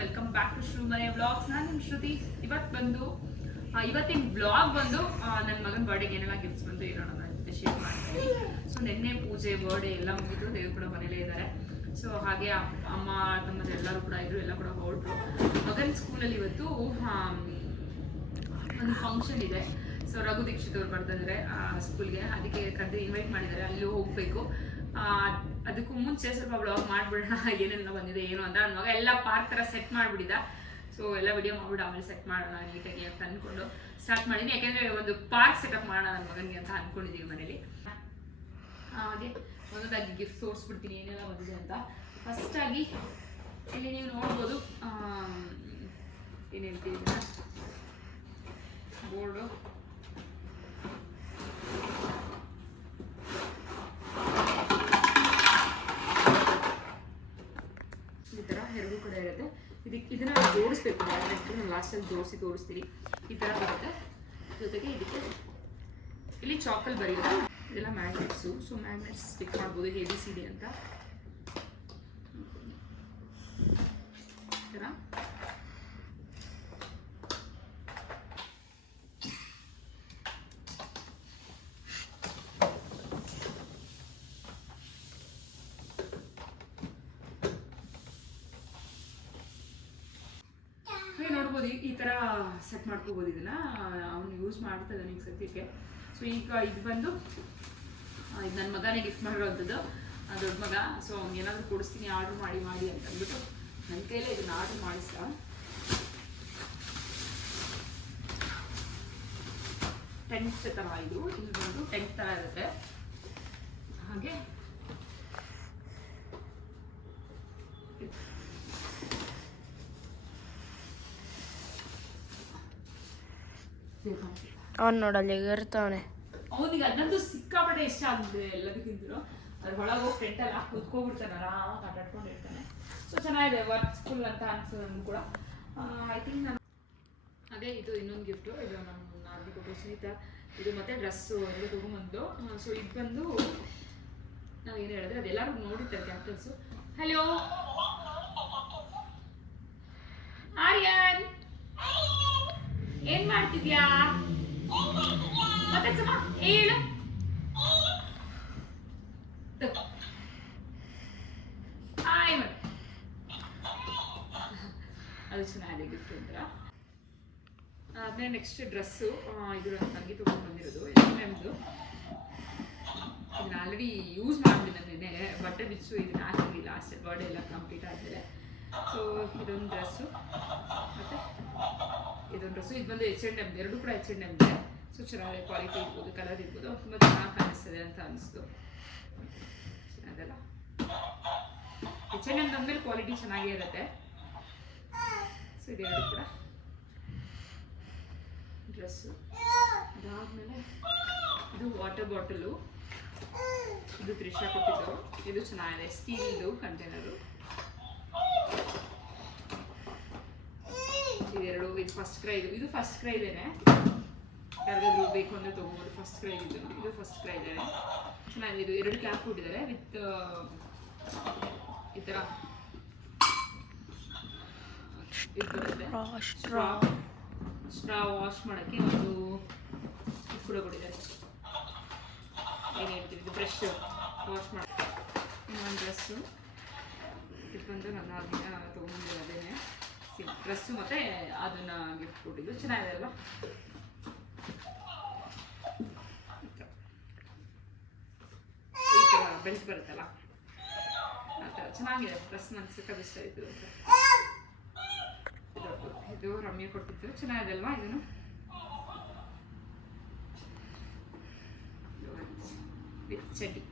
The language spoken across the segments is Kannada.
Welcome back to Shrimane vlogs. ನಾನು ನಿಮ್ಮ ಶ್ರುತಿ. ಇವತ್ತಿನ ವ್ಲಾಗ್ ಬಂದು ನನ್ನ ಮಗನ ಬರ್ಡೇಗೆ ಏನೆಲ್ಲ ಗಿಫ್ಟ್ಸ್ ಬಂತು ಏನೋ ನನ್ನ ಜೊತೆ ಶೇರ್ ಮಾಡ್ತೀನಿ. ಸೊ ನಿನ್ನೆ ಪೂಜೆ ಬರ್ಡೇ ಎಲ್ಲ ಮುಗಿದು, ದೇವ್ರು ಕೂಡ ಮನೇಲೇ ಇದ್ದಾರೆ. ಸೊ ಹಾಗೆ ಅಮ್ಮ ತಮ್ಮದು ಎಲ್ಲರೂ ಕೂಡ ಇದ್ರು, ಎಲ್ಲ ಕೂಡ ಹೊರಟರು. ಮಗನ ಸ್ಕೂಲಲ್ಲಿ ಇವತ್ತು ಒಂದು ಫಂಕ್ಷನ್ ಇದೆ. ಸೊ ರಘು ದೀಕ್ಷಿತ್ ಅವ್ರು ಬರ್ತಾ ಇದ್ದಾರೆ ಸ್ಕೂಲ್ಗೆ, ಅದಕ್ಕೆ ಕರೆದು ಇನ್ವೈಟ್ ಮಾಡಿದ್ದಾರೆ, ಅಲ್ಲಿ ಹೋಗಬೇಕು. ಅದಕ್ಕೂ ಮುಂಚೆ ಸ್ವಲ್ಪ ಬ್ಲಾಗ್ ಮಾಡ್ಬಿಡೋಣ, ಏನೆಲ್ಲ ಬಂದಿದೆ ಏನು ಅಂತ. ನನ್ನ ಮಗ ಎಲ್ಲ ಪಾರ್ಕ್ ಥರ ಸೆಟ್ ಮಾಡಿಬಿಟ್ಟಿದ್ದ. ಸೊ ಎಲ್ಲ ವಿಡಿಯೋ ಮಾಡ್ಬಿಟ್ಟು ಆಮೇಲೆ ಸೆಟ್ ಮಾಡೋಣ ನೀಟಾಗಿ ಅಂತ ಅಂದ್ಕೊಂಡು ಸ್ಟಾರ್ಟ್ ಮಾಡಿದ್ದೀನಿ. ಯಾಕೆಂದರೆ ಒಂದು ಪಾರ್ಕ್ ಸೆಟಪ್ ಮಾಡೋಣ ನನ್ನ ಮಗನಿಗೆ ಅಂತ ಅಂದ್ಕೊಂಡಿದ್ದೀವಿ ಮನೇಲಿ. ಹಾಗೆ ಒಂದೊಂದಾಗಿ ಗಿಫ್ಟ್ ತೋರಿಸ್ಬಿಡ್ತೀನಿ ಏನೆಲ್ಲ ಬಂದಿದೆ ಅಂತ. ಫಸ್ಟಾಗಿ ಇಲ್ಲಿ ನೀವು ನೋಡ್ಬೋದು, ಏನು ಹೇಳ್ತಿದ್ದೀರ ಬೋರ್ಡು, ಈ ಥರ ಎರಡು ಕಡೆ ಇರುತ್ತೆ. ಇದನ್ನ ಜೋಡಿಸ್ಬೇಕು, ಡೈರೆಕ್ಟ್ ನಾನು ಲಾಸ್ಟಲ್ಲಿ ತೋರಿಸ್ತೀನಿ. ಈ ಥರ ಬರುತ್ತೆ. ಜೊತೆಗೆ ಇದಕ್ಕೆ ಇಲ್ಲಿ ಚಾಕಲ್ ಬರೆಯೋದು, ಇದೆಲ್ಲ ಮ್ಯಾಗ್ನೆಟ್ಸು. ಸೊ ಮ್ಯಾಗ್ನೆಟ್ಸ್ ಸ್ಟಿಕ್ ಮಾಡ್ಬೋದು ABCD ಅಂತ. ಈ ಥರ ನೋಡ್ಬೋದು. ಈ ಥರ ಸೆಟ್ ಮಾಡ್ಕೋಬೋದು. ಇದನ್ನ ಅವ್ನು ಯೂಸ್ ಮಾಡ್ತಾ ಇದ್ದಾನೆ ಈಗ ಸದ್ಯಕ್ಕೆ. ಸೊ ಈಗ ಇದು ಬಂದು ಇದು ನನ್ನ ಮಗನೇ ಗಿಫ್ಟ್ ಮಾಡಿರೋವಂಥದ್ದು, ದೊಡ್ಡ ಮಗ. ಸೊ ಅವ್ನಿಗೆ ಏನಾದರೂ ಕೊಡಿಸ್ತೀನಿ ಆರ್ಡ್ರ್ ಮಾಡಿ ಅಂತ ಅಂದ್ಬಿಟ್ಟು ನನ್ನ ಕೈಲೇ ಇದನ್ನು ಆರ್ಡ್ರ್ ಮಾಡಿಸ್ದ. ಟೆಂಟ್ ಥರ ಇದು ಬಂದು ಟೆಂಟ್ ಥರ ಇರುತ್ತೆ. ಹಾಗೆ ಅವ್ನು ನೋಡಲ್ಲಿ ಇರ್ತಾವನೆ. ಅವನಿಗೆ ಅದಂತೂ ಸಿಕ್ಕಾಪಟ್ಟೆ ಇಷ್ಟ ಆಗಿದೆ ಎಲ್ಲದಕ್ಕಿಂತಲೂ. ಅದ್ರ ಒಳಗೆ ಹೋಗಿ ಟೆಂಟಲ್ಲಿ ಹಾಕಿ ಕುತ್ಕೊಬಿಡ್ತಾನೆ, ಆರಾಮಾಗಿ ಆಟಾಡ್ಕೊಂಡಿರ್ತಾನೆ. ಸೊ ಚೆನ್ನಾಗಿದೆ, ವರ್ಕ್ಫುಲ್ ಅಂತ ಅನ್ಸೋದು ಕೂಡ. ಐ ಥಿಂಕ್ ನಾನು ಅದೇ ಇದು ಇನ್ನೊಂದು ಗಿಫ್ಟು. ಇದು ನಮ್ಮ ನಾಲ್ಕು ಕೊಟ್ಟು ಸ್ನೇಹಿತ ಇದು ಮತ್ತು ಡ್ರೆಸ್ಸು ಎಲ್ಲ ತೊಗೊಂಬಂದು. ಸೊ ಇದು ಬಂದು ನಾವೇನು ಹೇಳಿದ್ರೆ ಅದೆಲ್ಲರೂ ನೋಡಿರ್ತಾರೆ ಕ್ಯಾಪ್ಟನ್ಸು. ಹಲೋ ಆರ್ಯನ್, ಏನ್ ಮಾಡ್ತಿದ್ಯಾ? ಮತ್ತೆ ಸಮ ಹೇಳು. ಅದು ಚೆನ್ನಾಗಿದೆ ಗಿಫ್ಟ್ ಅಂತ. ಅದೇ ನೆಕ್ಸ್ಟ್ ಡ್ರೆಸ್ಸು, ಇದು ನನ್ನ ತಂಗಿ ತೊಗೊಂಡು ಬಂದಿರೋದು H&Mದು. ಇದನ್ನ ಆಲ್ರೆಡಿ ಯೂಸ್ ಮಾಡಿದ್ದೀನಿ ನೆನ್ನೆ, ಬಟ್ಟೆ ಬಿಚ್ಚು ಇದನ್ನ ಹಾಕಿದ್ವಿ ಲಾಸ್ಟ್ ಬರ್ಡೇ ಎಲ್ಲ ಕಂಪ್ಲೀಟ್ ಆದಮೇಲೆ. ಸೊ ಇದೊಂದು ಡ್ರೆಸ್ಸು ಮತ್ತು ಇದೊಂದು ಡ್ರೆಸ್ಸು. ಇದು ಬಂದು H&M, ಎರಡು ಕೂಡ H&M ಇದೆ. ಸೊ ಚೆನ್ನಾಗಿದೆ, ಕ್ವಾಲಿಟಿ ಇರ್ಬೋದು, ಕಲರ್ ಇರ್ಬೋದು, ತುಂಬ ಚೆನ್ನಾಗಿ ಕಾಣಿಸ್ತದೆ ಅಂತ ಅನಿಸ್ತು. ಅದೆಲ್ಲ H&M ಅಂದಮೇಲೆ ಕ್ವಾಲಿಟಿ ಚೆನ್ನಾಗೇ ಇರುತ್ತೆ. ಸೊ ಇದೆರಡು ಕೂಡ ಡ್ರೆಸ್ಸು. ಅದಾದಮೇಲೆ ಇದು ವಾಟರ್ ಬಾಟಲು, ಇದು ತ್ರಿಷಾ ಕೊಟ್ಟಿದ್ದು. ಇದು ಚೆನ್ನಾಗಿದೆ, ಸ್ಟೀಲ್ದು ಕಂಟೈನರು. ಇದೆರಡು, ಇದು ಫಸ್ಟ್ ಕ್ರೈ. ಇದು ಫಸ್ಟ್ ಕ್ರೈ ಇದೇನೆ, ಯಾರಿಗಾದ್ರೂ ಬೇಕು ಅಂದರೆ ತೊಗೋಬೋದು. ಫಸ್ಟ್ ಕ್ರೈ ಇದು ಫಸ್ಟ್ ಕ್ರೈ ಇದ್ದೇನೆ, ಚೆನ್ನಾಗಿದೆ. ಇದು ಎರಡು ಕ್ಯಾಪ್ ಕೊಟ್ಟಿದ್ದಾರೆ ವಿತ್ ಈ ಥರ ಇದು ಬರುತ್ತೆ. ಸ್ಟ್ರಾ ವಾಶ್ ಮಾಡೋಕ್ಕೆ ಒಂದು ಇದು ಕೂಡ ಕೊಟ್ಟಿದ್ದಾರೆ. ಏನು ಹೇಳ್ತೀವಿ, ಇದು ಬ್ರಷ್ ವಾಶ್ ಮಾಡಿ. ಇನ್ನೊಂದು ಡ್ರೆಸ್ಸು, ಇದು ಬಂದು ನನ್ನ ತೊಗೊಂಡಿದ್ದು ಅದೇನೆ ಡ್ರೆಸ್ಸು ಮತ್ತು ಅದನ್ನು ಗಿಫ್ಟ್ ಕೊಟ್ಟಿದ್ದು. ಚೆನ್ನಾಗಿದೆ ಅಲ್ವಾ? ಈ ಥರ ಬೆಲ್ಟ್ ಬರುತ್ತಲ್ಲ ಆ ಥರ ಚೆನ್ನಾಗಿದೆ ಡ್ರೆಸ್. ನನಗೆ ಸಿಕ್ಕಾದ ಇಷ್ಟ ಆಯಿತು ಅಂತ. ಇದು ರಮ್ಯ ಕೊಟ್ಟಿದ್ದು, ಚೆನ್ನಾಗಿದೆ ಅಲ್ವಾ? ಇದನ್ನು ವಿತ್ ಚಡ್ಡಿ.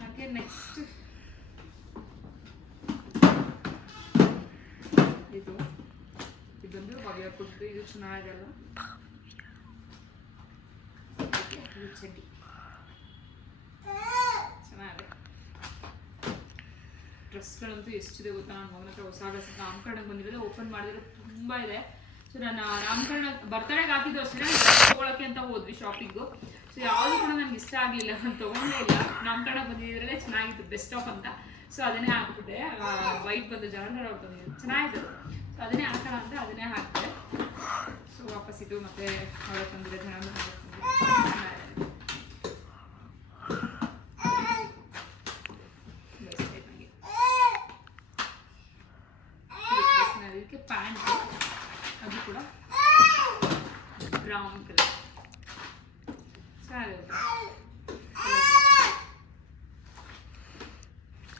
ಹಾಗೆ ನೆಕ್ಸ್ಟ್ ಇದೊಂದು ಭವ್ಯ ಕೊಟ್ಟಿದ್ದು. ಇದು ಚೆನ್ನಾಗಿದೆ ಅಲ್ವಾ? ಇದು ಚಡ್ಡಿ ಚೆನ್ನಾಗಿದೆ. ಡ್ರೆಸ್ಗಳಂತೂ ಎಷ್ಟಿದೆ ಗೊತ್ತಾ? ನನ್ನ ಮಗನ ಹತ್ರ ಹೊಸ ನಾಮಕರಣಕ್ಕೆ ಬಂದಿರೋದು, ಓಪನ್ ಮಾಡಿದ್ರೆ ತುಂಬ ಇದೆ. ಸೊ ನಾನು ನಾಮಕರಣ ಬರ್ತಡೆಗೆ ಹಾಕಿದ್ದು ಅಷ್ಟೇ, ಡ್ರೆಸ್ ತೊಗೊಳಕ್ಕೆ ಅಂತ ಹೋದ್ವಿ ಶಾಪಿಂಗು. ಸೊ ಯಾವುದು ಕೂಡ ನನಗೆ ಇಷ್ಟ ಆಗಲಿಲ್ಲ, ನಾನು ತೊಗೊಂಡೇ ಇಲ್ಲ. ನಮ್ಮ ಕಡೆ ಬಂದಿದ್ರಲ್ಲೇ ಚೆನ್ನಾಗಿತ್ತು ಬೆಸ್ಟ್ ಆಫ್ ಅಂತ. ಸೊ ಅದನ್ನೇ ಹಾಕ್ಬಿಟ್ಟೆ. ವೈಟ್ ಬಂದು ಜನ ಬಂದಿದ್ದು ಚೆನ್ನಾಗಿತ್ತು. ಸೊ ಅದನ್ನೇ ಹಾಕೋಣ ಅಂತ ಅದನ್ನೇ ಹಾಕಿದೆ. ಸೊ ವಾಪಸ್ ಇದು ಮತ್ತೆ ಅವಳ ತಂದಿದೆ ಜನ ಅದಕ್ಕೆ ಪ್ಯಾಂಟ್ ಅದು ಕೂಡ ಬ್ರೌನ್ ಕಲರ್ ಚೆನ್ನಾಗಿರುತ್ತೆ.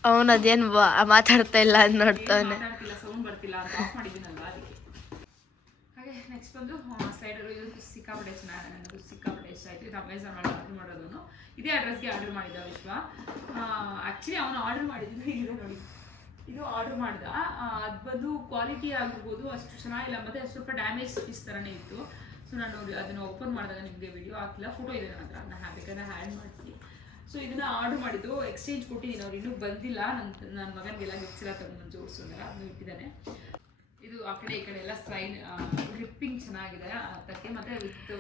ಅವನು ಅದೇನು ಮಾತಾಡ್ತಾ ಇಲ್ಲ ಅಂತ ನೋಡ್ತಾನೆ. ಮಾತಾಡ್ತಿಲ್ಲ, ಸೌಂಡ್ ಬರ್ತಿಲ್ಲ ಅಂತ ಆಫ್ ಮಾಡಿದ್ದೀನಲ್ವಾ ಅದಕ್ಕೆ. ಹಾಗೆ ನೆಕ್ಸ್ಟ್ ಬಂದು ಸ್ಲೈಡರು. ಇದು ಸಿಕ್ಕಾಪಟ್ಟೆ ಚೆನ್ನಾಗಿದೆ, ನನಗೆ ಸಿಕ್ಕಾಪಟ್ಟೆ ಇಷ್ಟ ಆಯಿತು. ಇದು ಅಮೆಝಾನ್ ಒಳಗೆ ಆರ್ಡರ್ ಮಾಡೋದನ್ನು ಇದೇ ಅಡ್ರೆಸ್ಗೆ ಆರ್ಡರ್ ಮಾಡಿದ್ದ ವಿಶ್ವ. ಆ್ಯಕ್ಚುಲಿ ಅವನು ಆರ್ಡರ್ ಮಾಡಿದ್ದು ಇದೆ ನೋಡಿ, ಇದು ಆರ್ಡರ್ ಮಾಡ್ದ. ಅದು ಬಂದು ಕ್ವಾಲಿಟಿ ಆಗಿರ್ಬೋದು ಅಷ್ಟು ಚೆನ್ನಾಗಿಲ್ಲ, ಮತ್ತು ಸ್ವಲ್ಪ ಡ್ಯಾಮೇಜ್ ಪೀಸ್ ಥರನೇ ಇತ್ತು. ಸೊ ನಾನು ಅದನ್ನು ಓಪನ್ ಮಾಡಿದಾಗ ನಿಮಗೆ ವಿಡಿಯೋ ಹಾಕಿಲ್ಲ, ಫೋಟೋ ಇದೆ ನನ್ನ ಹತ್ರ, ಅದನ್ನ ಬೇಕಾದ್ರೆ ಹ್ಯಾಂಡ್ ಮಾಡ್ತೀನಿ. ಸೊ ಇದನ್ನು ಆರ್ಡರ್ ಮಾಡಿದ್ದು ಎಕ್ಸ್ಚೇಂಜ್ ಕೊಟ್ಟಿದ್ದೀನಿ, ಅವ್ರು ಇನ್ನೂ ಬಂದಿಲ್ಲ. ನನ್ನ ಮಗನಿಗೆಲ್ಲ ಗಿಫ್ಟ್ಸ್ ಎಲ್ಲ ತಗೊಂಡು ಜೋಡಿಸೋದಲ್ಲ, ಅದನ್ನು ಇಟ್ಟಿದ್ದಾನೆ. ಇದು ಆ ಕಡೆ ಈ ಕಡೆ ಎಲ್ಲ ಸ್ಲೈನ್ ಗ್ರಿಪ್ಪಿಂಗ್ ಚೆನ್ನಾಗಿದೆ ಅದಕ್ಕೆ, ಮತ್ತು ವಿತ್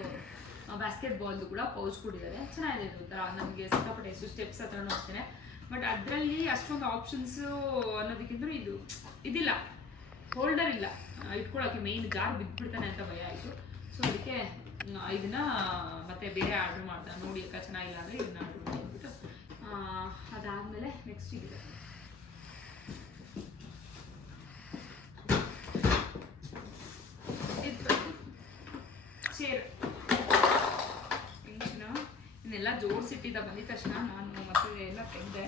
ಬಾಸ್ಕೆಟ್ ಬಾಲ್ದು ಕೂಡ ಪೌಚ್ ಕೊಟ್ಟಿದ್ದಾರೆ. ಚೆನ್ನಾಗಿದೆ ಇದು ಥರ, ನನಗೆ ಸಿಕ್ಕಾಪಟ್ಟೆ ಎಷ್ಟು ಸ್ಟೆಪ್ಸ್ ಹತ್ರನೂ ಅಷ್ಟೇ. ಬಟ್ ಅದರಲ್ಲಿ ಅಷ್ಟೊಂದು ಆಪ್ಷನ್ಸು ಅನ್ನೋದಕ್ಕಿಂತ ಇದಿಲ್ಲ, ಹೋಲ್ಡರ್ ಇಲ್ಲ ಇಟ್ಕೊಳ್ಳೋಕ್ಕೆ. ಮೇಯ್ನ್ ಜಾರ್ ಬಿದ್ದುಬಿಡ್ತಾನೆ ಅಂತ ಭಯ ಆಯಿತು. ಸೊ ಅದಕ್ಕೆ ಇದನ್ನ ಮತ್ತೆ ಬೇರೆ ಆರ್ಡ್ರ್ ಮಾಡ್ದೆ. ನೋಡಿ ಅಕ್ಕ ಚೆನ್ನಾಗಿಲ್ಲ ಅಂದರೆ ಇದನ್ನ ಆರ್ಡ್ರ್ ಮಾಡಿಬಿಟ್ಟು ಅದಾದಮೇಲೆ ನೆಕ್ಸ್ಟ್ ಇದೆ ಚೇರ್. ಇನ್ನೆಲ್ಲ ಜೋಡಿಸಿಟ್ಟಿದ್ದ ಬಂದಿದ ತಕ್ಷಣ ನಾನು ಮತ್ತೆ ಎಲ್ಲ ತೆಗೆದೆ.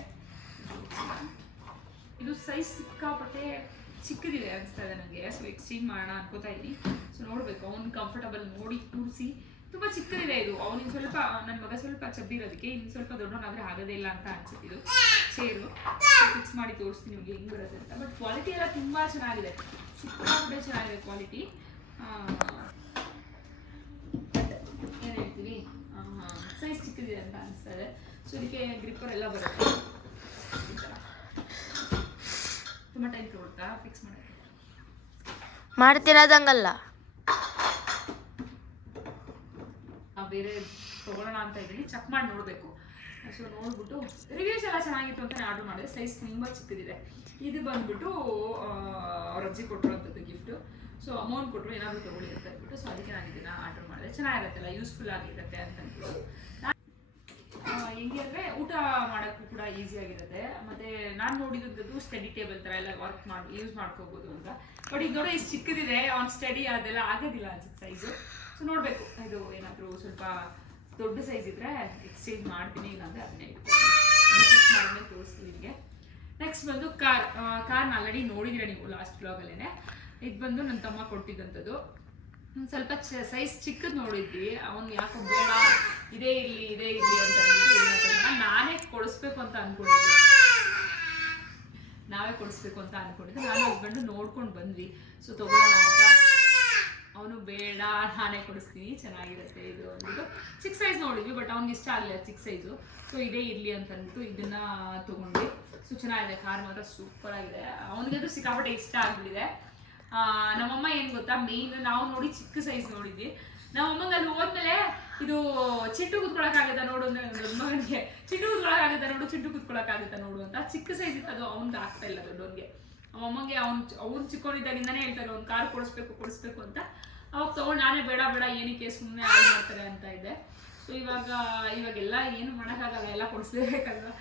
ಇದು ಸೈಜ್ ಸಿಕ್ಕಾಪಟ್ಟೆ ಚಿಕ್ಕದಿದೆ ಅನಿಸ್ತಾ ಇದೆ ನನಗೆ. ಸೊ ಎಕ್ಸ್ಚೇಂಜ್ ಮಾಡೋಣ ಅನ್ಕೋತಾ ಇದ್ದೀನಿ. ಸೊ ನೋಡಬೇಕು, ಅವ್ನು ಕಂಫರ್ಟಬಲ್ ನೋಡಿ ಕೂರಿಸಿ. ತುಂಬ ಚಿಕ್ಕದಿದೆ ಇದು. ಅವನಿಗೆ ಸ್ವಲ್ಪ, ನನ್ನ ಮಗ ಸ್ವಲ್ಪ ಚಬ್ಬಿರೋದಕ್ಕೆ ಇನ್ನು ಸ್ವಲ್ಪ ದೊಡ್ಡವನಾದರೆ ಆಗೋದೇ ಇಲ್ಲ ಅಂತ ಅನ್ಸುತ್ತಿದ್ದು ಚೇರು. ಫಿಕ್ಸ್ ಮಾಡಿ ತೋರಿಸ್ತೀನಿ ನಿಮಗೆ ಹೆಂಗೆ ಬರುತ್ತೆ ಅಂತ. ಬಟ್ ಕ್ವಾಲಿಟಿ ಎಲ್ಲ ತುಂಬ ಚೆನ್ನಾಗಿದೆ, ಸಿಕ್ಕಾಪಟ್ಟೆ ಚೆನ್ನಾಗಿದೆ ಕ್ವಾಲಿಟಿ. ಏನು ಹೇಳ್ತೀವಿ, ಸೈಜ್ ಚಿಕ್ಕದಿದೆ ಅಂತ ಅನಿಸ್ತಾ ಇದೆ. ಸೊ ಇದಕ್ಕೆ ಗ್ರಿಪ್ಪರ್ ಎಲ್ಲ ಬರುತ್ತೆ. ಈ ಥರ ತುಂಬ ಟೈಮ್ ತಗೊಳ್ತಾ ಫಿಕ್ಸ್ ಮಾಡೋಕ್ಕೆ. ಮಾಡ್ತಿರೋದಂಗಲ್ಲ, ಬೇರೆ ತೊಗೊಳ್ಳೋಣ ಅಂತ ಇದ್ದೀನಿ, ಚೆಕ್ ಮಾಡಿ ನೋಡಬೇಕು. ಸೊ ನೋಡ್ಬಿಟ್ಟು ರಿವ್ಯೂಸ್ ಎಲ್ಲ ಚೆನ್ನಾಗಿತ್ತು ಅಂತ ಆರ್ಡರ್ ಮಾಡಿದೆ. ಸೈಜ್ ತುಂಬ ಚಿಕ್ಕದಿದೆ. ಇದು ಬಂದ್ಬಿಟ್ಟು ಅವ್ರ ಅಜ್ಜಿ ಕೊಟ್ಟಿರೋಂಥದ್ದು ಗಿಫ್ಟು. ಸೊ ಅಮೌಂಟ್ ಕೊಟ್ಟರು ಏನಾದರೂ ತೊಗೊಳ್ಳಿ ಅಂತ ಹೇಳ್ಬಿಟ್ಟು, ಸೊ ಅದಕ್ಕೆ ನಾನು ಇದನ್ನು ಆರ್ಡರ್ ಮಾಡಿದೆ. ಚೆನ್ನಾಗಿರುತ್ತಲ್ಲ, ಯೂಸ್ಫುಲ್ ಆಗಿರುತ್ತೆ ಅಂತ ಅಂದ್ಬಿಟ್ಟು. ಹೆಂಗೆ ಅಂದರೆ ಊಟ ಮಾಡೋಕ್ಕೂ ಕೂಡ ಈಸಿಯಾಗಿರುತ್ತೆ. ಮತ್ತು ನಾನು ನೋಡಿದಂಥದ್ದು ಸ್ಟಡಿ ಟೇಬಲ್ ಥರ ಎಲ್ಲ ಯೂಸ್ ಮಾಡ್ಕೋಬೋದು ಅಂತ. ಬಟ್ ಈಗ ನೋಡಿ ಇಷ್ಟು ಚಿಕ್ಕದಿದೆ, ಅವ್ನು ಸ್ಟಡಿ ಅದೆಲ್ಲ ಆಗೋದಿಲ್ಲ ಅನ್ಸುತ್ತೆ ಸೈಜು. ಸೊ ನೋಡಬೇಕು, ಇದು ಏನಾದರೂ ಸ್ವಲ್ಪ ದೊಡ್ಡ ಸೈಜ್ ಇದ್ದರೆ ಎಕ್ಸ್ಚೇಂಜ್ ಮಾಡ್ತೀನಿ, ಇಲ್ಲಾಂದರೆ ಅದನ್ನೇ ಫಿಕ್ಸ್ ಮಾಡಿದ್ಮೇಲೆ ತೋರಿಸ್ತೀನಿ ನಿಮಗೆ. ನೆಕ್ಸ್ಟ್ ಬಂದು ಕಾರ್ನ ಆಲ್ರೆಡಿ ನೋಡಿದ್ದೀರ ನೀವು ಲಾಸ್ಟ್ ಬ್ಲಾಗಲ್ಲೇ. ಇದು ಬಂದು ನನ್ನ ತಮ್ಮ ಕೊಟ್ಟಿದ್ದಂಥದ್ದು. ಸ್ವಲ್ಪ ಸೈಜ್ ಚಿಕ್ಕದು ನೋಡಿದ್ವಿ. ಅವನು ಯಾಕೋ ಬೇಡ, ಇದೇ ಇರಲಿ ಅಂತ ಹೇಳ್ಬಿಟ್ಟು ನಾನೇ ಕೊಡಿಸ್ಬೇಕು ಅಂತ ಅಂದ್ಕೊಂಡಿದ್ದೆ. ನಾವೇ ಕೊಡಿಸ್ಬೇಕು ಅಂತ ಅಂದ್ಕೊಂಡಿದ್ದೆ. ನಾನು ಹಸ್ಬೆಂಡು ನೋಡ್ಕೊಂಡು ಬಂದ್ವಿ. ಸೊ ತೊಗೊಳ್ಳೋಣ ಅಂತ. ಅವನು ಬೇಡ, ನಾನೇ ಕೊಡಿಸ್ತೀನಿ, ಚೆನ್ನಾಗಿರುತ್ತೆ ಇದು ಅಂದ್ಬಿಟ್ಟು ಚಿಕ್ಕ ಸೈಜ್ ನೋಡಿದ್ವಿ. ಬಟ್ ಅವ್ನಿಗೆ ಇಷ್ಟ ಆಗಲಿಲ್ಲ ಚಿಕ್ಕ ಸೈಜು. ಸೊ ಇದೇ ಇರಲಿ ಅಂತ ಅಂದ್ಬಿಟ್ಟು ಇದನ್ನು ತೊಗೊಂಡ್ವಿ. ಸೊ ಚೆನ್ನಾಗಿದೆ, ಕಾರ್ ಮಾತ್ರ ಸೂಪರ್ ಆಗಿದೆ. ಅವನಿಗೆ ಸಿಕ್ಕಾಪಟ್ಟೆ ಇಷ್ಟ ಆಗಿಬಿಟ್ಟಿದೆ. ನಮ್ಮಮ್ಮ ಏನು ಗೊತ್ತಾ, ಮೇಯ್ನ್ ನಾವು ನೋಡಿ ಚಿಕ್ಕ ಸೈಜ್ ನೋಡಿದ್ವಿ. ನಮ್ಮಮ್ಮಂಗೆ ಅಲ್ಲಿ ಹೋದ್ಮೇಲೆ ಇದು ಚಿಂಟು ಕುತ್ಕೊಳಕ್ಕಾಗತ್ತಾ ನೋಡು ಅಂದ್ರೆ ದೊಡ್ಡ ಮಗನಿಗೆ ಚಿಂಟು ಕುತ್ಕೊಳಕ್ಕಾಗತ್ತಾ ನೋಡು, ಚಿಂಟು ಕುತ್ಕೊಳಕ್ಕಾಗತ್ತಾ ನೋಡು ಅಂತ. ಚಿಕ್ಕ ಸೈಜ್ ಇತ್ತು, ಅದು ಅವ್ನಿಗೆ ಆಗ್ತಾ ಇಲ್ಲ ದೊಡ್ಡವನಿಗೆ. ನಮ್ಮಮ್ಮಗೆ ಅವ್ನು ಚಿಕ್ಕವನಿದ್ದಾಗಿಂದಾನೇ ಹೇಳ್ತಾರೆ ಅವ್ನು ಕಾರ್ ಕೊಡಿಸ್ಬೇಕು ಅಂತ. ಅವಾಗ ತೊಗೊಂಡು ನಾನೇ ಬೇಡ ಏನಕ್ಕೆ ಸುಮ್ಮನೆ ಹಾಳು ಮಾಡ್ತಾರೆ ಅಂತ ಇದ್ದೆ. ಸೊ ಇವಾಗೆಲ್ಲ ಏನು ಮಾಡೋಕ್ಕಾಗಲ್ಲ, ಎಲ್ಲ ಕೊಡಿಸ್ಲೇಬೇಕಲ್ವ.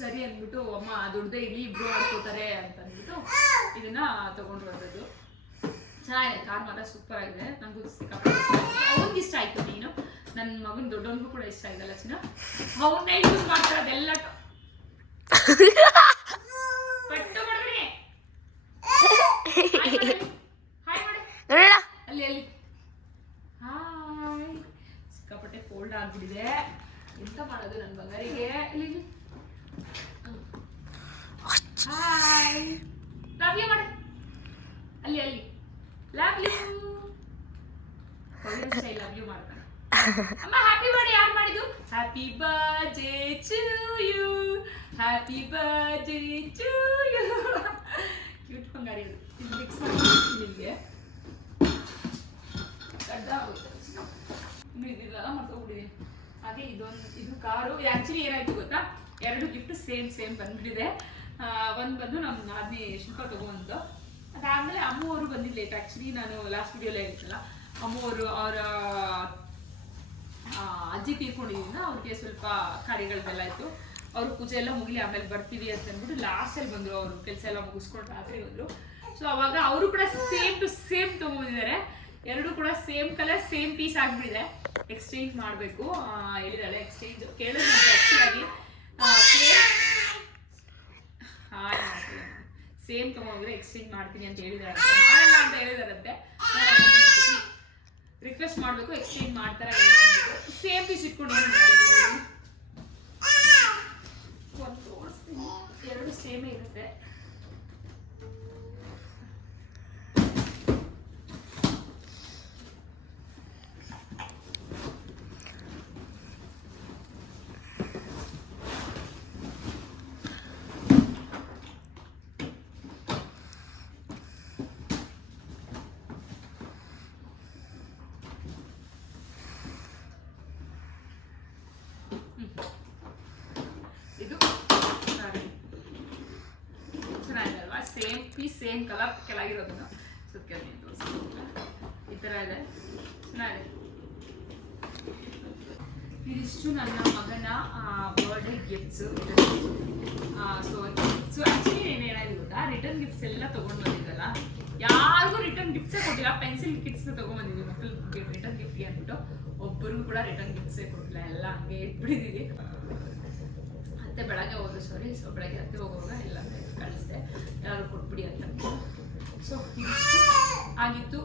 ಸರಿ ಅಂದ್ಬಿಟ್ಟು ಅಮ್ಮ ದೊಡ್ಡದೇ ಇಲ್ಲಿ ಇಬ್ರು ಆಡ್ಕೋತಾರೆ ಅಂತ ಅಂದ್ಬಿಟ್ಟು ಇದನ್ನ ತೊಗೊಂಡು ಬಂದದ್ದು. ಚೆನ್ನಾಗಿದೆ, ಕಾರ್ ಮಾತ್ರ ಸೂಪರ್ ಆಗಿದೆ. ನನಗೂ ಸಿಕ್ಕಾಪಟ್ಟೆ ಇಷ್ಟ ಆಯಿತು. ಅವ್ನಿಗೆ ಇಷ್ಟ ಆಯಿತು. ನೀನು ನನ್ನ ಮಗನ ದೊಡ್ಡವನಿಗೂ ಕೂಡ ಇಷ್ಟ ಆಗಿದಲ್ಲ ಚಿನ್ನ. ಅವನ್ನೇ ಯೂಸ್ ಮಾಡ್ತಾರೆ ಅದೆಲ್ಲ. ಪಟ್ಟು ಮಾಡಿದ್ರಿ ಹಾಯ್ ಮಾಡಿ ಅಲ್ಲಿ ಹಾಯ್. ಸಿಕ್ಕಾಪಟ್ಟೆ ಕೋಲ್ಡ್ ಆಗ್ಬಿಟ್ಟಿದೆ, ಎಂತ ಮಾಡೋದು ನನ್ನ ಬಂಗಾರಿಗೆ. ಇಲ್ಲಿ ಹಾಯ್, ಲವ್ ಯು ಮಾಡ ಅಲ್ಲಿ love you. Korean style love you ಮಾಡ್ತಾನೆ. ಅಮ್ಮ ಹ್ಯಾಪಿ ಬರ್ಡೇ ಯಾರು ಮಾಡಿದ್ದು? Happy birthday to you, happy birthday to you. Cute ಬಂಗಾರಿ ಅದು. ಇದು ಮಿಕ್ಸ್ ಮಾಡ್ತೀನಿ ನಿಮಗೆ. ಗಡ್ಡ ಆಗುತ್ತೆ ಇನ್ನು ಇದಿಲ್ಲ ಮರ್ತೋಗ್ಬಿಟ್ಟಿದ್ದೀನಿ. ಹಾಗೆ ಇದು ಕಾರು ಆಕ್ಚುಲಿ ಏನಾಯ್ತು ಗೊತ್ತಾ, 2 ಗಿಫ್ಟ್ ಸೇಮ್ ಬಂದ್ಬಿಟ್ಟಿದೆ. ಒಂದು ಬಂದು ನಮ್ಮ ನಾದಿನಿ ಶಿಲ್ಪ ತಗೊಂಡು, ಅದಾದ್ಮೇಲೆ ಅಮ್ಮು ಅವರು ಬಂದಿದ್ದು ಲೇಟ್. ಆಕ್ಚುಲಿ ನಾನು ಲಾಸ್ಟ್ ವಿಡಿಯೋಲೇ ಹೇಳಿದ್ನಲ್ಲ, ಅಮ್ಮು ಅವರು ಅವರ ಅಜ್ಜಿ ತೀರ್ಕೊಂಡಿದ್ದರಿಂದ ಅವ್ರಿಗೆ ಸ್ವಲ್ಪ ಕಾರ್ಯಗಳೆಲ್ಲ ಇತ್ತು. ಅವ್ರ ಪೂಜೆ ಎಲ್ಲ ಮುಗಿಲಿ ಆಮೇಲೆ ಬರ್ತೀವಿ ಅಂತ ಅಂದ್ಬಿಟ್ಟು ಲಾಸ್ಟಲ್ಲಿ ಬಂದರು. ಅವರು ಕೆಲಸ ಎಲ್ಲ ಮುಗಿಸ್ಕೊಂಡು ರಾತ್ರಿ ಬಂದರು. ಸೊ ಅವಾಗ ಅವರು ಕೂಡ ಸೇಮ್ ಟು ಸೇಮ್ ತೊಗೊಂಡಿದ್ದಾರೆ. 2 ಕೂಡ ಸೇಮ್ ಕಲರ್ ಸೇಮ್ ಪೀಸ್ ಆಗಿಬಿಟ್ಟಿದೆ. ಎಕ್ಸ್ಚೇಂಜ್ ಮಾಡಬೇಕು ಹೇಳಿದಾಳೆ. ಎಕ್ಸ್ಚೇಂಜ್ ಕೇಳಿದ್ರೆ ಆ್ಯಕ್ಚುಲಾಗಿ ಸೇಮ್ ತೊಗೊಂಡ್ರೆ ಎಕ್ಸ್ಚೇಂಜ್ ಮಾಡ್ತೀನಿ ಅಂತ ಹೇಳಿದಾರೆ. ಮಾಡಲ್ಲ ಅಂತ ಹೇಳಿದಾರಂತೆ. ರಿಕ್ವೆಸ್ಟ್ ಮಾಡಬೇಕು, ಎಕ್ಸ್ಚೇಂಜ್ ಮಾಡ್ತಾರೆ. ಸೇಮ್ ಪೀಸ್ ಇಟ್ಕೊಂಡು ಏನು ಮಾಡಬೇಕು, 2 ಸೇಮೇ ಇರುತ್ತೆ. ಇದು ಚೆನ್ನಾಗಿದಲ್ವಾ, ಸೇಮ್ ಪೀಸ್ ಸೇಮ್ ಕಲರ್ ಕೆಳಗಿರೋದನ್ನು ಸುತ್ತಕ್ಕೆ ತೋರಿಸ್ತೀನಿ. ಈ ಥರ ಇದೆ, ಚೆನ್ನಾಗಿದೆ. ಇದಿಷ್ಟು ನನ್ನ ಮಗನ ಬರ್ಡೇ ಗಿಫ್ಟ್ಸು. ಸೊ ಆ್ಯಕ್ಚುಲಿ ಏನಾಯ್ತು ಗೊತ್ತಾ, ರಿಟರ್ನ್ ಗಿಫ್ಟ್ಸ್ ಎಲ್ಲ ತೊಗೊಂಡು ಬಂದಿದ್ದಲ್ಲ, ಯಾರಿಗೂ ರಿಟರ್ನ್ ಗಿಫ್ಟ್ಸೇ ಕೊಟ್ಟಿಲ್ಲ. ಪೆನ್ಸಿಲ್ ಕಿಟ್ಸ್ ತೊಗೊಂಡ್ಬಂದಿದ್ವಿ ಮಕ್ಕಳಿಗೆ ರಿಟರ್ನ್ ಗಿಫ್ಟ್ಗೆ ಅಂದ್ಬಿಟ್ಟು, ಒಬ್ಬರಿಗೂ ಕೂಡ ರಿಟರ್ನ್ ಗಿಫ್ಟ್ಸೇ ಕೊಟ್ಟಿಲ್ಲ. ಎಲ್ಲ ಹಂಗೆ ಇಟ್ಬಿಟ್ಟಿದ್ದೀವಿ. ಅತ್ತೆ ಬೆಳಗ್ಗೆ ಹೋದ್ರು, ಸಾರಿ. ಸೊ ಬೆಳಗ್ಗೆ ಅತ್ತೆ ಹೋಗುವಾಗ ಎಲ್ಲ ಕಳಿಸ್ದೆ, ಯಾರು ಕೊಟ್ಬಿಡಿ ಅಂತ. ಸೊ ಇದಿಷ್ಟು ಆಗಿತ್ತು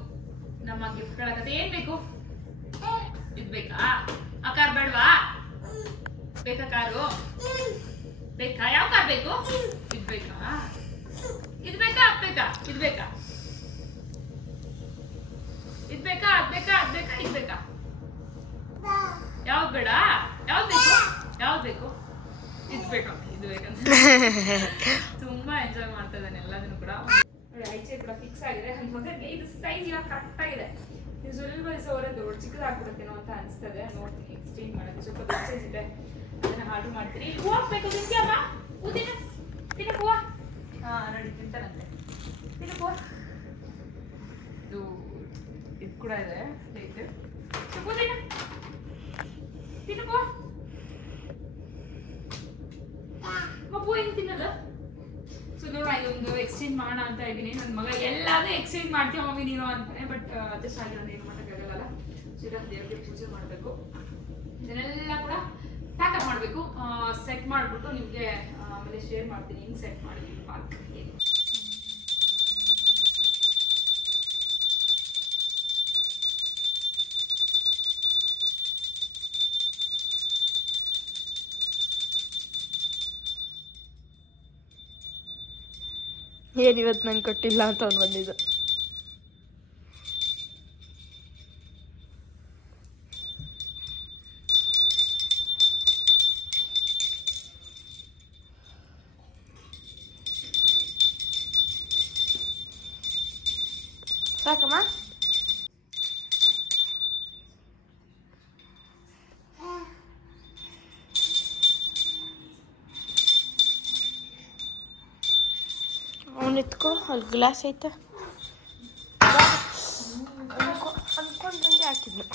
ನಮ್ಮ ಗಿಫ್ಟ್ಗಳ ಕತೆ. ಏನು ಬೇಕು? ಇದು ಬೇಕಾ? ಆ ಕಾರ್ ಬೇಡವಾ? ಬೇಕಾ ಕಾರು? ಬೇಕಾ? ಯಾವ ಕಾರ್ ಬೇಕು? ಇದು ಬೇಕಾ? ಇದು ಬೇಕಾ? ಅದು ಬೇಕಾ? ಇದು ಬೇಕಾ? ಇದು ಬೇಕಾ? ಅದು ಬೇಕಾ? ಅದು ಬೇಕಾ? ಇದು ಬೇಕಾ? ಯಾವ್ದು ಬೇಡ? ಯಾವ್ದು ಬೇಕು? ಯಾವ್ದು ಬೇಕು? ಇದು ಬೇಕು, ಇದು ಬೇಕಂತ ತುಂಬಾ ಎಂಜಾಯ್ ಮಾಡ್ತಾ ಇದ್ದಾನೆ ಎಲ್ಲದನ್ನು ಕೂಡ. ನೋಡಿ ಐಚೆ ಕೂಡ ಫಿಕ್ಸ್ ಆಗಿದೆ. ನನ್ನ ಮಗನಿಗೆ ಇದು ಸೈಜ್ ಇವಾಗ ಕರೆಕ್ಟ್ ಆಗಿದೆ. ಇದು ಸ್ವಲ್ಪ ಅವರೇ ದೊಡ್ಡ ಚಿಕ್ಕದಾಗ್ಬಿಡುತ್ತೇನೋ ಅಂತ ಅನಿಸ್ತದೆ. ನೋಡ್ತೀನಿ, ಎಕ್ಸ್ಚೇಂಜ್ ಮಾಡೋದು ಸ್ವಲ್ಪ ದೊಡ್ಡ ಸೈಜ್ ಇದೆ, ಅದನ್ನ ಆರ್ಡರ್ ಮಾಡ್ತೀನಿ. ಹೂವು ಹಾಕ್ಬೇಕು, ತಿಂತೀಯಮ್ಮ? ಹೂ ತಿನ್ನ ಹೂವು. ನೋಡಿ ತಿಂತಾನಂತೆ, ತಿನ್ನ ಹೂವು. ಇದು ಕೂಡ ಇದೆ, ಹೂ ತಿನ್ನ ಹೂವು. ಮಗು ಹೆಂಗ್ ತಿನ್ನೋದು? ಸೊ ನೋಡ, ಇದೊಂದು ಎಕ್ಸ್ಚೇಂಜ್ ಮಾಡೋಣ ಅಂತ ಇದ್ದೀನಿ. ನನ್ನ ಮಗ ಎಲ್ಲಾನು ಎಕ್ಸ್ಚೇಂಜ್ ಮಾಡ್ತೀಯ ಮಮ್ಮಿ ನೀನು ಅಂತಾನೆ. ಬಟ್ ಅಡ್ಜಸ್ಟ್ ಆಗಿರೋದು ಏನು ಮಾಡೋಕ್ಕಾಗಲ್ಲ. ಸೀದಾ ದೇವ್ರಿಗೆ ಪೂಜೆ ಮಾಡಬೇಕು. ಇದನ್ನೆಲ್ಲ ಕೂಡ ಪ್ಯಾಕಪ್ ಮಾಡಬೇಕು, ಸೆಟ್ ಮಾಡಿಬಿಟ್ಟು ನಿಮಗೆ ಆಮೇಲೆ ಶೇರ್ ಮಾಡ್ತೀನಿ ಹಿಂಗೆ ಸೆಟ್ ಮಾಡಿದ್ದೀನಿ ಪಾರ್ಕ್. ಏನು ಇವತ್ತು ನಂಗೆ ಕೊಟ್ಟಿಲ್ಲ ಅಂತ ಅವ್ನು ಬಂದಿದ್ದು. ಸಾಕಮ್ಮ? ಅವನು ಎತ್ಕೋ, ಅಲ್ಲಿ ಗ್ಲಾಸ್ ಐತೆ ಅನ್ಕೊಂಡಂಗೆ ಹಾಕಿದ್ನು.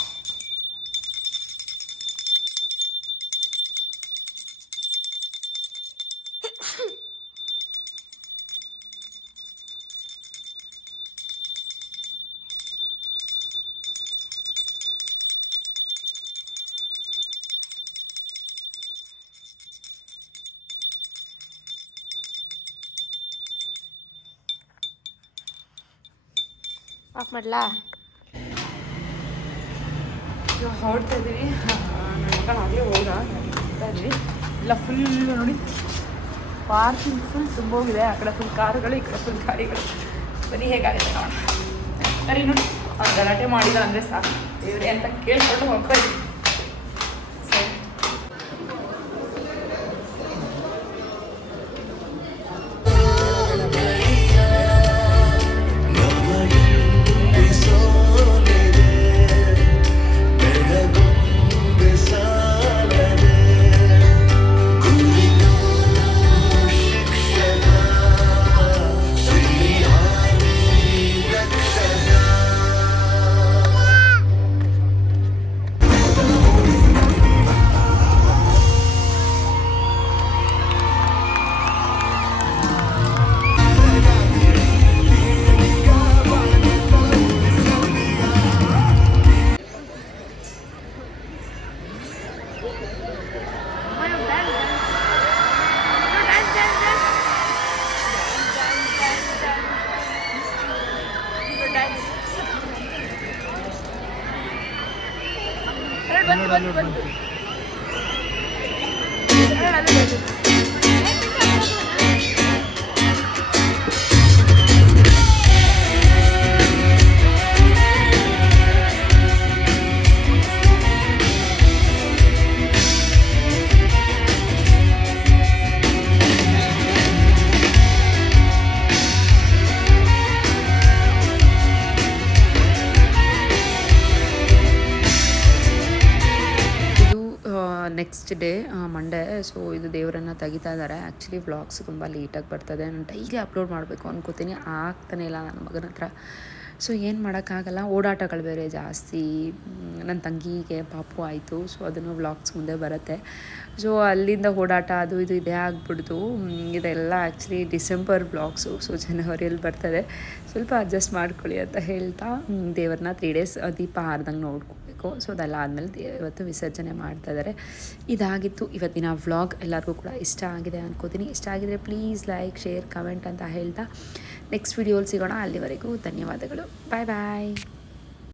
ಆಫ್ ಮಾಡಲಾ? ಇವಾಗ ಹೊರಡ್ತಾ ಇದ್ದೀವಿ. ನನ್ನ ಮಗ ಆಗಲೇ ಹೋಗ ಹೋಗ್ತಾ ಇದ್ದೀವಿ. ಎಲ್ಲ ಫುಲ್ ನೋಡಿ, ಪಾರ್ಕಿಂಗ್ ಫುಲ್ ತುಂಬೋಗಿದೆ. ಆ ಕಡೆ ಫುಲ್ ಕಾರುಗಳು, ಈ ಕಡೆ ಫುಲ್ ಗಾಡಿಗಳು. ಬರೀ ಹೇಗಾಗುತ್ತೆ ನೋಡೋಣ. ಬರೀ ನೋಡಿ, ಅವ್ರು ಗಲಾಟೆ ಮಾಡಿಲ್ಲ ಅಂದರೆ ಸಾಕು, ಇವ್ರೆ ಅಂತ ಕೇಳ್ಕೊಂಡು ಹೋಗ್ತಾ ಇದ್ದೀವಿ. ಸಾಲ ನೆಕ್ಸ್ಟ್ ಡೇ ಮಂಡೇ. ಸೊ ಇದು ದೇವರನ್ನು ತೆಗಿತಾ ಇದ್ದಾರೆ. ಆ್ಯಕ್ಚುಲಿ ವ್ಲಾಗ್ಸ್ ತುಂಬ ಲೇಟಾಗಿ ಬರ್ತದೆ. ನಾನು ಡೈಲಿ ಅಪ್ಲೋಡ್ ಮಾಡಬೇಕು ಅನ್ಕೋತೀನಿ, ಆಗ್ತಾನೆ ಇಲ್ಲ ನನ್ನ ಮಗನ ಹತ್ರ. ಸೊ ಏನು ಮಾಡೋಕ್ಕಾಗಲ್ಲ, ಓಡಾಟಗಳು ಬೇರೆ ಜಾಸ್ತಿ. ನನ್ನ ತಂಗಿಗೆ ಪಾಪು ಆಯಿತು, ಸೊ ಅದನ್ನು ವ್ಲಾಗ್ಸ್ ಮುಂದೆ ಬರುತ್ತೆ. ಸೊ ಅಲ್ಲಿಂದ ಓಡಾಟ ಅದು ಇದು ಇದೇ ಆಗಿಬಿಡ್ತು. ಇದೆಲ್ಲ ಆ್ಯಕ್ಚುಲಿ ಡಿಸೆಂಬರ್ ವ್ಲಾಗ್ಸು, ಸೊ ಜನವರಿಯಲ್ಲಿ ಬರ್ತದೆ. ಸ್ವಲ್ಪ ಅಡ್ಜಸ್ಟ್ ಮಾಡ್ಕೊಳ್ಳಿ ಅಂತ ಹೇಳ್ತಾ ದೇವ್ರನ್ನ 3 days ದೀಪ ಆರ್ದಂಗೆ ನೋಡ್ಕೋಬೇಕು. ಸೊ ಅದೆಲ್ಲ ಆದಮೇಲೆ ಇವತ್ತು ವಿಸರ್ಜನೆ ಮಾಡ್ತಾ ಇದ್ದಾರೆ. ಇದಾಗಿತ್ತು ಇವತ್ತಿನ ವ್ಲಾಗ್. ಎಲ್ಲರಿಗೂ ಕೂಡ ಇಷ್ಟ ಆಗಿದೆ ಅನ್ಕೋತೀನಿ. ಇಷ್ಟ ಆಗಿದರೆ ಪ್ಲೀಸ್ ಲೈಕ್, ಶೇರ್, ಕಮೆಂಟ್ ಅಂತ ಹೇಳ್ತಾ ನೆಕ್ಸ್ಟ್ ವಿಡಿಯೋಲಿ ಸಿಗೋಣ. ಅಲ್ಲಿವರೆಗೂ ಧನ್ಯವಾದಗಳು. ಬಾಯ್ ಬಾಯ್.